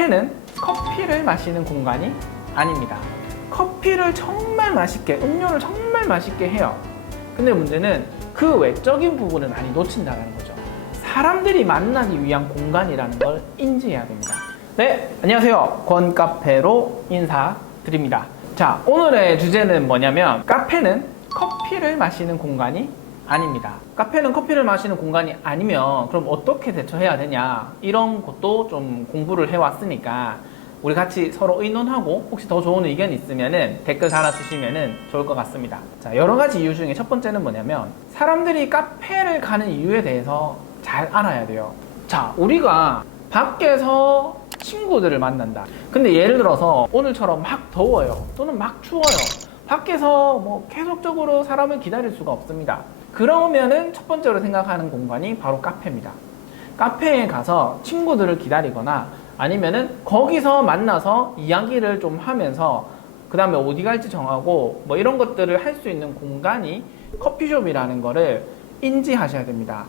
카페는 커피를 마시는 공간이 아닙니다. 커피를 정말 맛있게, 음료를 정말 맛있게 해요. 근데 문제는 그 외적인 부분을 많이 놓친다는 거죠. 사람들이 만나기 위한 공간이라는 걸 인지해야 됩니다. 네, 안녕하세요. 권카페로 인사드립니다. 자, 오늘의 주제는 뭐냐면 카페는 커피를 마시는 공간이 아닙니다. 카페는 커피를 마시는 공간이 아니면 그럼 어떻게 대처해야 되냐, 이런 것도 좀 공부를 해왔으니까 우리 같이 서로 의논하고 혹시 더 좋은 의견 있으면은 댓글 달아주시면은 좋을 것 같습니다. 자, 여러 가지 이유 중에 첫 번째는 뭐냐면 사람들이 카페를 가는 이유에 대해서 잘 알아야 돼요. 자, 우리가 밖에서 친구들을 만난다. 근데 예를 들어서 오늘처럼 막 더워요. 또는 막 추워요. 밖에서 뭐 계속적으로 사람을 기다릴 수가 없습니다. 그러면은 첫 번째로 생각하는 공간이 바로 카페입니다. 카페에 가서 친구들을 기다리거나 아니면은 거기서 만나서 이야기를 좀 하면서 그 다음에 어디 갈지 정하고 뭐 이런 것들을 할 수 있는 공간이 커피숍이라는 거를 인지하셔야 됩니다.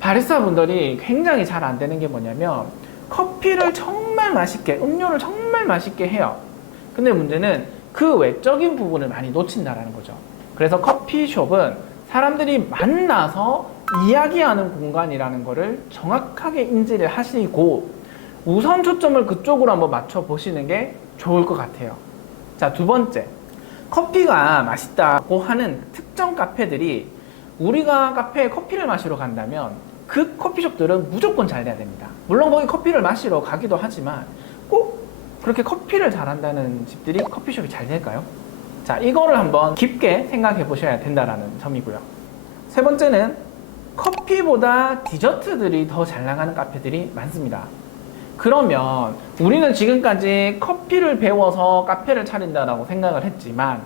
바리스타 분들이 굉장히 잘 안 되는 게 뭐냐면 커피를 정말 맛있게, 음료를 정말 맛있게 해요. 근데 문제는 그 외적인 부분을 많이 놓친다는 거죠. 그래서 커피숍은 사람들이 만나서 이야기하는 공간이라는 거를 정확하게 인지를 하시고 우선 초점을 그쪽으로 한번 맞춰 보시는 게 좋을 것 같아요. 자, 두 번째, 커피가 맛있다고 하는 특정 카페들이 우리가 카페에 커피를 마시러 간다면 그 커피숍들은 무조건 잘 돼야 됩니다. 물론 거기 커피를 마시러 가기도 하지만 꼭 그렇게 커피를 잘한다는 집들이 커피숍이 잘 될까요? 자, 이거를 한번 깊게 생각해 보셔야 된다는 점이고요. 세 번째는 커피보다 디저트들이 더 잘 나가는 카페들이 많습니다. 그러면 우리는 지금까지 커피를 배워서 카페를 차린다라고 생각을 했지만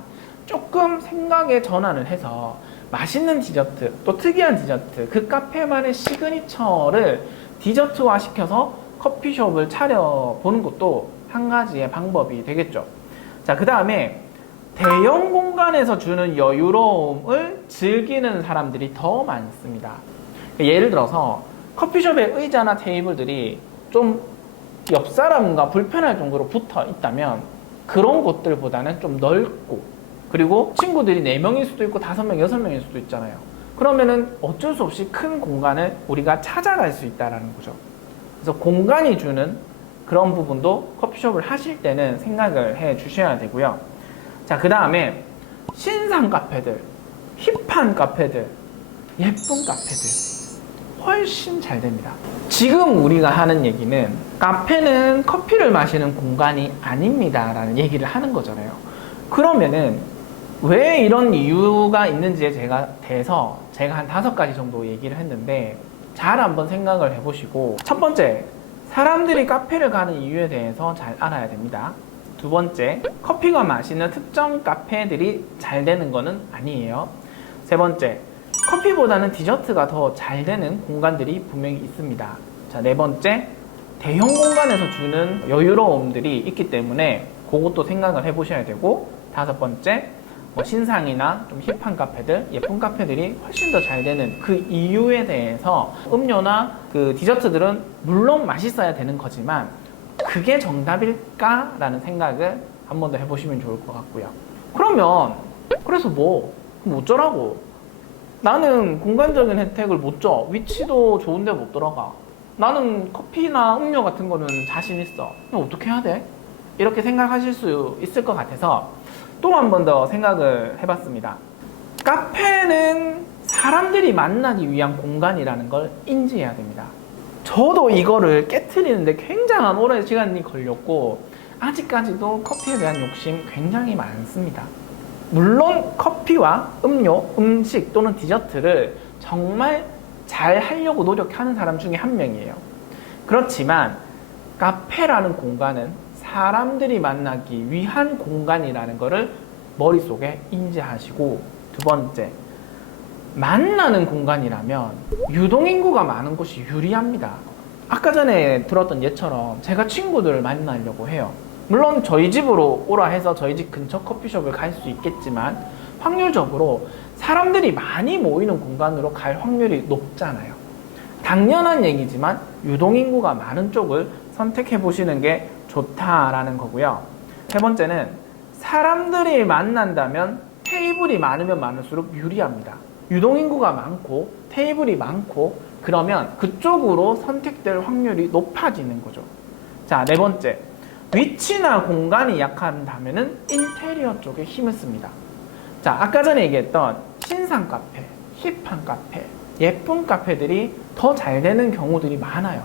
조금 생각의 전환을 해서 맛있는 디저트, 또 특이한 디저트, 그 카페만의 시그니처를 디저트화 시켜서 커피숍을 차려보는 것도 한 가지의 방법이 되겠죠. 자, 그 다음에 대형 공간에서 주는 여유로움을 즐기는 사람들이 더 많습니다. 예를 들어서 커피숍의 의자나 테이블들이 좀 옆 사람과 불편할 정도로 붙어 있다면 그런 곳들보다는 좀 넓고, 그리고 친구들이 4명일 수도 있고 5명, 6명일 수도 있잖아요. 그러면은 어쩔 수 없이 큰 공간을 우리가 찾아갈 수 있다는 거죠. 그래서 공간이 주는 그런 부분도 커피숍을 하실 때는 생각을 해 주셔야 되고요. 자, 그 다음에 신상 카페들, 힙한 카페들, 예쁜 카페들 훨씬 잘 됩니다. 지금 우리가 하는 얘기는 카페는 커피를 마시는 공간이 아닙니다 라는 얘기를 하는 거잖아요. 그러면은 왜 이런 이유가 있는지에 대해서 제가 한 5가지 정도 얘기를 했는데 잘 한번 생각을 해보시고, 첫 번째, 사람들이 카페를 가는 이유에 대해서 잘 알아야 됩니다. 두 번째, 커피가 맛있는 특정 카페들이 잘 되는 거는 아니에요. 세 번째, 커피보다는 디저트가 더 잘 되는 공간들이 분명히 있습니다. 자, 네 번째, 대형 공간에서 주는 여유로움들이 있기 때문에 그것도 생각을 해보셔야 되고, 다섯 번째, 뭐 신상이나 좀 힙한 카페들, 예쁜 카페들이 훨씬 더 잘 되는 그 이유에 대해서 음료나 그 디저트들은 물론 맛있어야 되는 거지만 그게 정답일까? 라는 생각을 한 번 더 해보시면 좋을 것 같고요. 그러면 그래서 그럼 어쩌라고? 나는 공간적인 혜택을 못 줘. 위치도 좋은데 못 들어가. 나는 커피나 음료 같은 거는 자신 있어. 그럼 어떻게 해야 돼? 이렇게 생각하실 수 있을 것 같아서 또 한 번 더 생각을 해봤습니다. 카페는 사람들이 만나기 위한 공간이라는 걸 인지해야 됩니다. 저도 이거를 깨트리는데 굉장한 오랜 시간이 걸렸고 아직까지도 커피에 대한 욕심 굉장히 많습니다. 물론 커피와 음료, 음식 또는 디저트를 정말 잘 하려고 노력하는 사람 중에 한 명이에요. 그렇지만 카페라는 공간은 사람들이 만나기 위한 공간이라는 것을 머릿속에 인지하시고, 두 번째, 만나는 공간이라면 유동인구가 많은 곳이 유리합니다. 아까 전에 들었던 예처럼 제가 친구들을 만나려고 해요. 물론 저희 집으로 오라 해서 저희 집 근처 커피숍을 갈 수 있겠지만 확률적으로 사람들이 많이 모이는 공간으로 갈 확률이 높잖아요. 당연한 얘기지만 유동인구가 많은 쪽을 선택해 보시는 게 좋다라는 거고요. 세 번째는 사람들이 만난다면 테이블이 많으면 많을수록 유리합니다. 유동인구가 많고 테이블이 많고 그러면 그쪽으로 선택될 확률이 높아지는 거죠. 자, 네 번째. 위치나 공간이 약한다면은 인테리어 쪽에 힘을 씁니다. 자, 아까 전에 얘기했던 신상 카페, 힙한 카페, 예쁜 카페들이 더 잘 되는 경우들이 많아요.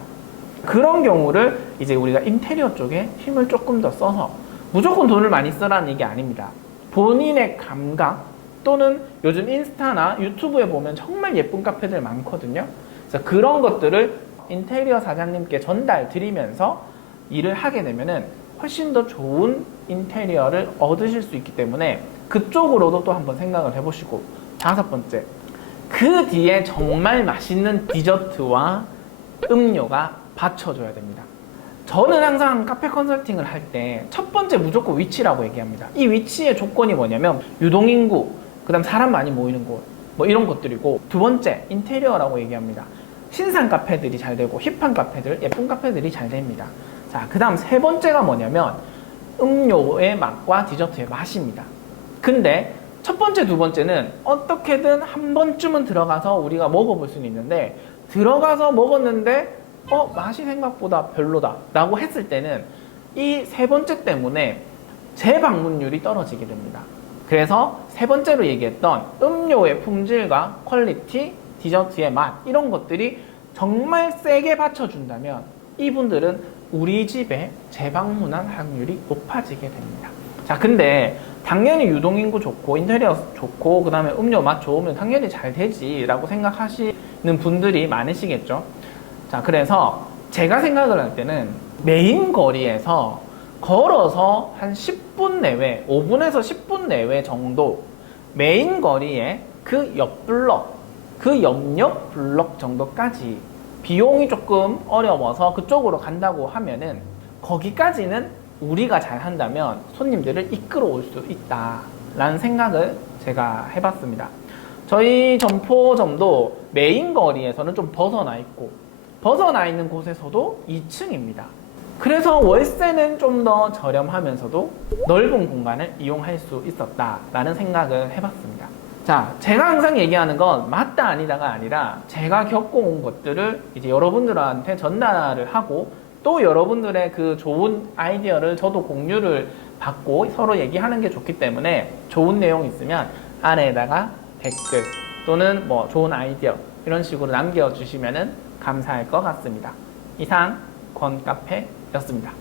그런 경우를 이제 우리가 인테리어 쪽에 힘을 조금 더 써서 무조건 돈을 많이 쓰라는 얘기 아닙니다. 본인의 감각 또는 요즘 인스타나 유튜브에 보면 정말 예쁜 카페들 많거든요. 그래서 그런 것들을 인테리어 사장님께 전달 드리면서 일을 하게 되면은 훨씬 더 좋은 인테리어를 얻으실 수 있기 때문에 그쪽으로도 또 한번 생각을 해보시고, 다섯 번째, 그 뒤에 정말 맛있는 디저트와 음료가 받쳐줘야 됩니다. 저는 항상 카페 컨설팅을 할 때 첫 번째 무조건 위치라고 얘기합니다. 이 위치의 조건이 뭐냐면 유동인구, 그 다음 사람 많이 모이는 곳, 뭐 이런 것들이고, 두 번째 인테리어라고 얘기합니다. 신상 카페들이 잘 되고 힙한 카페들, 예쁜 카페들이 잘 됩니다. 자, 그 다음 세 번째가 뭐냐면 음료의 맛과 디저트의 맛입니다. 근데 첫 번째, 두 번째는 어떻게든 한 번쯤은 들어가서 우리가 먹어볼 수는 있는데, 들어가서 먹었는데 맛이 생각보다 별로다 라고 했을 때는 이 세 번째 때문에 재방문율이 떨어지게 됩니다. 그래서 세 번째로 얘기했던 음료의 품질과 퀄리티, 디저트의 맛, 이런 것들이 정말 세게 받쳐준다면 이분들은 우리 집에 재방문한 확률이 높아지게 됩니다. 자, 근데 당연히 유동인구 좋고 인테리어 좋고 그 다음에 음료 맛 좋으면 당연히 잘 되지 라고 생각하시는 분들이 많으시겠죠. 자, 그래서 제가 생각을 할 때는 메인 거리에서 걸어서 한 10분 내외, 5분에서 10분 내외 정도 메인 거리에 그 옆 블럭, 그 옆 블럭 정도까지 비용이 조금 어려워서 그쪽으로 간다고 하면은 거기까지는 우리가 잘 한다면 손님들을 이끌어 올 수 있다라는 생각을 제가 해봤습니다. 저희 점포점도 메인 거리에서는 좀 벗어나 있고 벗어나 있는 곳에서도 2층입니다. 그래서 월세는 좀 더 저렴하면서도 넓은 공간을 이용할 수 있었다라는 생각을 해봤습니다. 자, 제가 항상 얘기하는 건 맞다 아니다가 아니라 제가 겪어온 것들을 이제 여러분들한테 전달을 하고 또 여러분들의 그 좋은 아이디어를 저도 공유를 받고 서로 얘기하는 게 좋기 때문에 좋은 내용 있으면 아래에다가 댓글 또는 뭐 좋은 아이디어 이런 식으로 남겨주시면 감사할 것 같습니다. 이상 권카페였습니다.